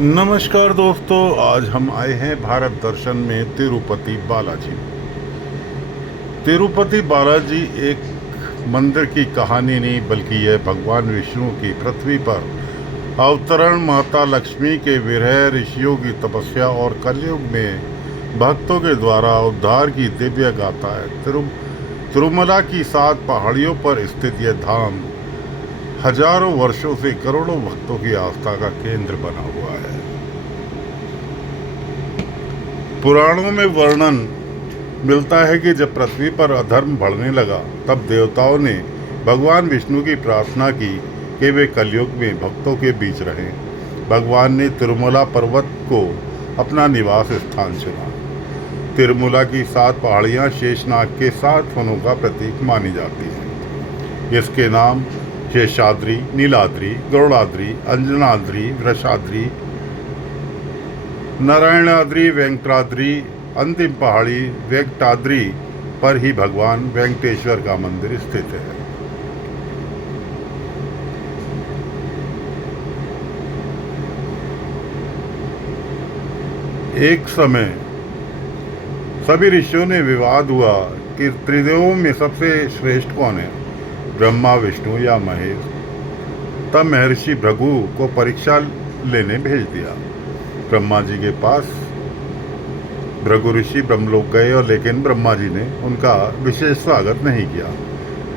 नमस्कार दोस्तों, आज हम आए हैं भारत दर्शन में तिरुपति बालाजी। तिरुपति बालाजी एक मंदिर की कहानी नहीं, बल्कि यह भगवान विष्णु की पृथ्वी पर अवतरण, माता लक्ष्मी के विरह, ऋषियों की तपस्या और कलयुग में भक्तों के द्वारा उद्धार की दिव्य गाथा है। तिरुमला की 7 पहाड़ियों पर स्थित यह धाम हजारों वर्षों से करोड़ों भक्तों की आस्था का केंद्र बना हुआ है। पुराणों में वर्णन मिलता है कि जब पृथ्वी पर अधर्म बढ़ने लगा, तब देवताओं ने भगवान विष्णु की प्रार्थना की कि वे कलयुग में भक्तों के बीच रहें। भगवान ने तिरुमला पर्वत को अपना निवास स्थान चुना। तिरुमला की 7 पहाड़ियाँ शेषनाग के 7 फनों का प्रतीक मानी जाती हैं। इसके नाम शेषाद्रि, नीलाद्रि, गरुड़ाद्रि, अंजनाद्रि, वृषाद्रि, नारायणाद्रि, वेंकटाद्रि, अंतिम पहाड़ी वेंकटाद्रि पर ही भगवान वेंकटेश्वर का मंदिर स्थित है। एक समय सभी ऋषियों ने विवाद हुआ कि त्रिदेवों में सबसे श्रेष्ठ कौन है, ब्रह्मा, विष्णु या महेश। तब महर्षि भृगु को परीक्षा लेने भेज दिया। ब्रह्मा जी के पास भृगु ऋषि ब्रह्मलोक गए, और लेकिन ब्रह्मा जी ने उनका विशेष स्वागत नहीं किया।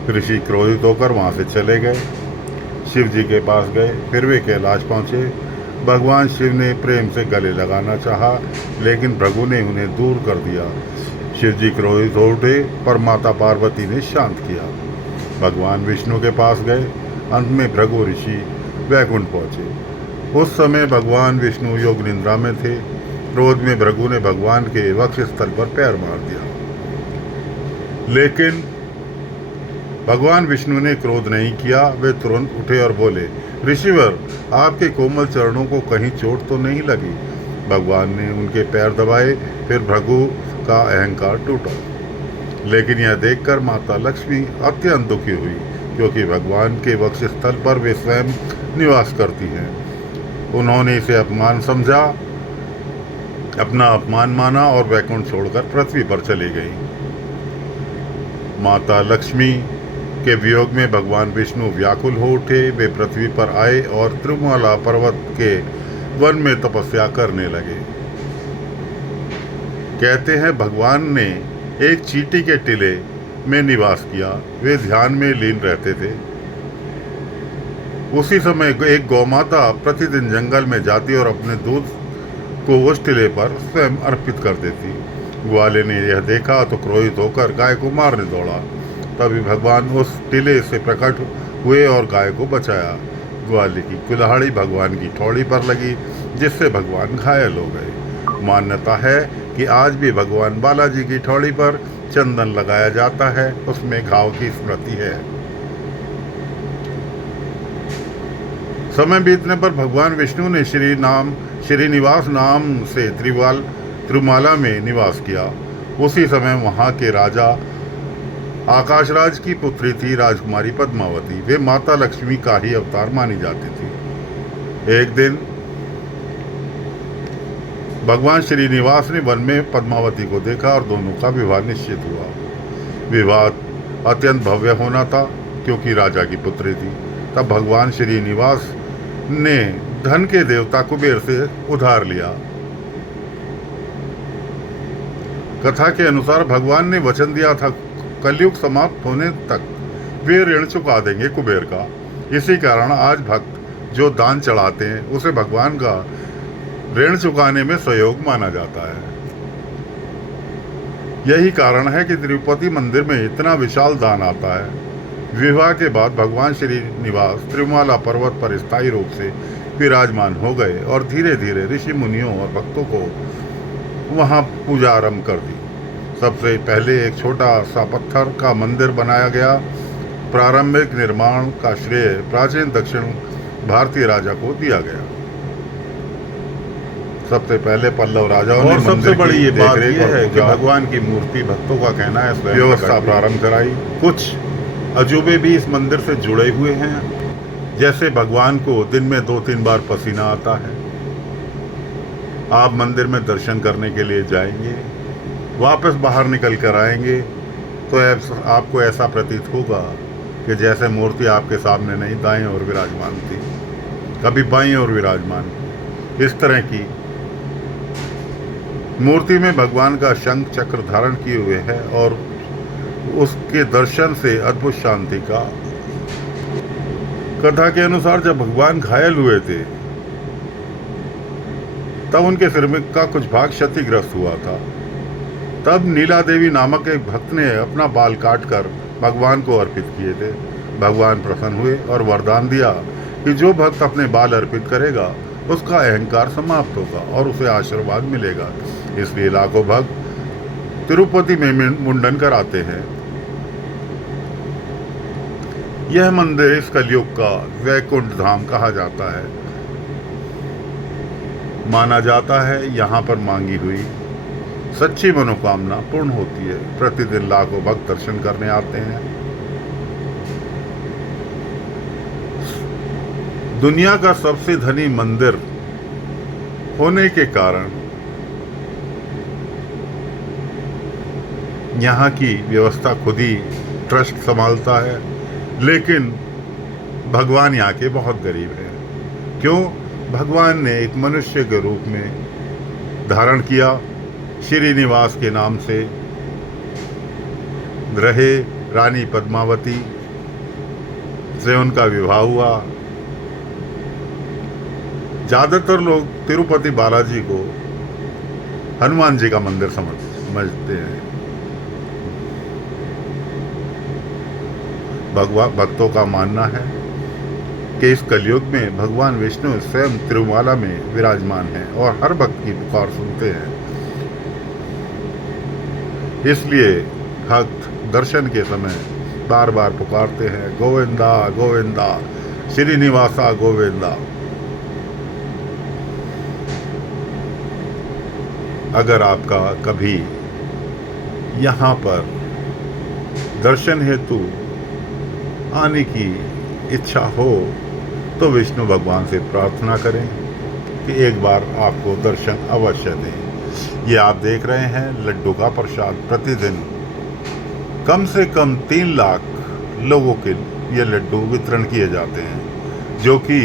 ऋषि क्रोधित होकर वहाँ से चले गए। शिव जी के पास गए, फिर वे कैलाश पहुँचे। भगवान शिव ने प्रेम से गले लगाना चाहा, लेकिन भृगु ने उन्हें दूर कर दिया। शिव जी क्रोधित हो उठे, पर माता पार्वती ने शांत किया। भगवान विष्णु के पास गए। अंत में भृगु ऋषि वैकुंठ पहुँचे। उस समय भगवान विष्णु योग निद्रा में थे। क्रोध में भृगु ने भगवान के वक्ष स्थल पर पैर मार दिया, लेकिन भगवान विष्णु ने क्रोध नहीं किया। वे तुरंत उठे और बोले, ऋषिवर, आपके कोमल चरणों को कहीं चोट तो नहीं लगी? भगवान ने उनके पैर दबाए। फिर भृगु का अहंकार टूटा। लेकिन यह देखकर माता लक्ष्मी अत्यंत दुखी हुई, क्योंकि भगवान के वक्ष स्थल पर वे स्वयं निवास करती हैं। उन्होंने इसे अपमान समझा, अपना अपमान माना और वैकुंठ छोड़कर पृथ्वी पर चली गई। माता लक्ष्मी के वियोग में भगवान विष्णु व्याकुल हो उठे। वे पृथ्वी पर आए और तिरुमला पर्वत के वन में तपस्या करने लगे। कहते हैं भगवान ने एक चींटी के टीले में निवास किया। वे ध्यान में लीन रहते थे। उसी समय एक गौमाता प्रतिदिन जंगल में जाती और अपने दूध को उस टीले पर स्वयं अर्पित कर देती। ग्वाले ने यह देखा तो क्रोधित होकर गाय को मारने दौड़ा। तभी भगवान उस टीले से प्रकट हुए और गाय को बचाया। ग्वाले की कुल्हाड़ी भगवान की ठोड़ी पर लगी, जिससे भगवान घायल हो गए। मान्यता है कि आज भी भगवान बालाजी की ठोड़ी पर चंदन लगाया जाता है, उसमें घाव की स्मृति है। समय बीतने पर भगवान विष्णु ने श्रीनिवास नाम से तिरुमाला में निवास किया। उसी समय वहाँ के राजा आकाशराज की पुत्री थी राजकुमारी पद्मावती। वे माता लक्ष्मी का ही अवतार मानी जाती थी। एक दिन भगवान श्रीनिवास ने वन में पद्मावती को देखा और दोनों का विवाह निश्चित हुआ। विवाह अत्यंत भव्य होना था, क्योंकि राजा की पुत्री थी। तब भगवान श्रीनिवास ने धन के देवता कुबेर से उधार लिया। कथा के अनुसार भगवान ने वचन दिया था, कलयुग समाप्त होने तक वे ऋण चुका देंगे कुबेर का। इसी कारण आज भक्त जो दान चढ़ाते हैं, उसे भगवान का ऋण चुकाने में सहयोग माना जाता है। यही कारण है कि तिरुपति मंदिर में इतना विशाल दान आता है। विवाह के बाद भगवान श्रीनिवास तिरुमला पर्वत पर स्थायी रूप से विराजमान हो गए और धीरे धीरे ऋषि मुनियों और भक्तों को वहां पूजा आरंभ कर दी। सबसे पहले एक छोटा सा पत्थर का मंदिर बनाया गया। प्रारंभिक निर्माण का श्रेय प्राचीन दक्षिण भारतीय राजा को दिया गया। सबसे पहले पल्लव राजाओं ने सबसे बड़ी ये बात यह है कि भगवान की मूर्ति, भक्तों का कहना है, व्यवस्था प्रारंभ कराई। कुछ अजूबे भी इस मंदिर से जुड़े हुए हैं, जैसे भगवान को दिन में 2-3 बार पसीना आता है। आप मंदिर में दर्शन करने के लिए जाएंगे, वापस बाहर निकल कर आएंगे तो आपको ऐसा प्रतीत होगा कि जैसे मूर्ति आपके सामने नहीं दाएं ओर विराजमान थी, कभी बाईं ओर विराजमान। इस तरह की मूर्ति में भगवान का शंख चक्र धारण किए हुए है और उसके दर्शन से अद्भुत शांति का। कथा के अनुसार जब भगवान घायल हुए थे तब उनके सिर में का कुछ भाग क्षतिग्रस्त हुआ था। तब नीला देवी नामक एक भक्त ने अपना बाल काटकर भगवान को अर्पित किए थे। भगवान प्रसन्न हुए और वरदान दिया कि जो भक्त अपने बाल अर्पित करेगा उसका अहंकार समाप्त होगा और उसे आशीर्वाद मिलेगा। इसलिए लाखों भक्त तिरुपति में मुंडन कराते हैं। यह मंदिर इस कलयुग का वैकुंठ धाम कहा जाता है। माना जाता है यहाँ पर मांगी हुई सच्ची मनोकामना पूर्ण होती है। प्रतिदिन लाखों भक्त दर्शन करने आते हैं। दुनिया का सबसे धनी मंदिर होने के कारण यहाँ की व्यवस्था खुद ही ट्रस्ट संभालता है, लेकिन भगवान यहाँ के बहुत गरीब हैं। क्यों? भगवान ने एक मनुष्य के रूप में धारण किया, श्रीनिवास के नाम से रहे, रानी पद्मावती से उनका विवाह हुआ। ज़्यादातर लोग तिरुपति बालाजी को हनुमान जी का मंदिर समझते हैं। भक्तों का मानना है कि इस कलयुग में भगवान विष्णु स्वयं तिरुमाला में विराजमान हैं और हर भक्त की पुकार सुनते हैं। इसलिए भक्त दर्शन के समय बार बार पुकारते हैं, गोविंदा गोविंदा श्रीनिवासा गोविंदा। अगर आपका कभी यहाँ पर दर्शन हेतु आने की इच्छा हो तो विष्णु भगवान से प्रार्थना करें कि एक बार आपको दर्शन अवश्य दें। ये आप देख रहे हैं लड्डू का प्रसाद। प्रतिदिन कम से कम 3 लाख लोगों के ये लड्डू वितरण किए जाते हैं, जो कि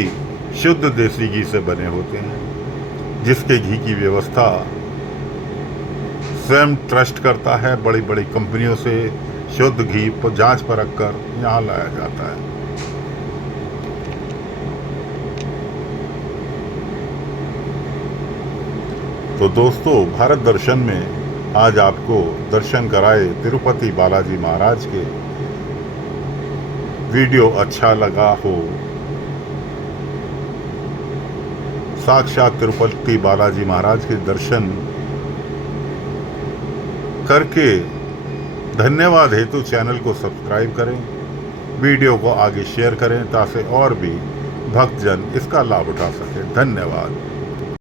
शुद्ध देसी घी से बने होते हैं, जिसके घी की व्यवस्था स्वयं ट्रस्ट करता है। बड़ी बड़ी कंपनियों से शुद्ध घी पर जांच परख कर यहाँ लाया जाता है। तो दोस्तों, भारत दर्शन में आज आपको दर्शन कराए तिरुपति बालाजी महाराज के। वीडियो अच्छा लगा हो, साक्षात तिरुपति बालाजी महाराज के दर्शन करके धन्यवाद हेतु चैनल को सब्सक्राइब करें, वीडियो को आगे शेयर करें ताकि और भी भक्तजन इसका लाभ उठा सकें। धन्यवाद।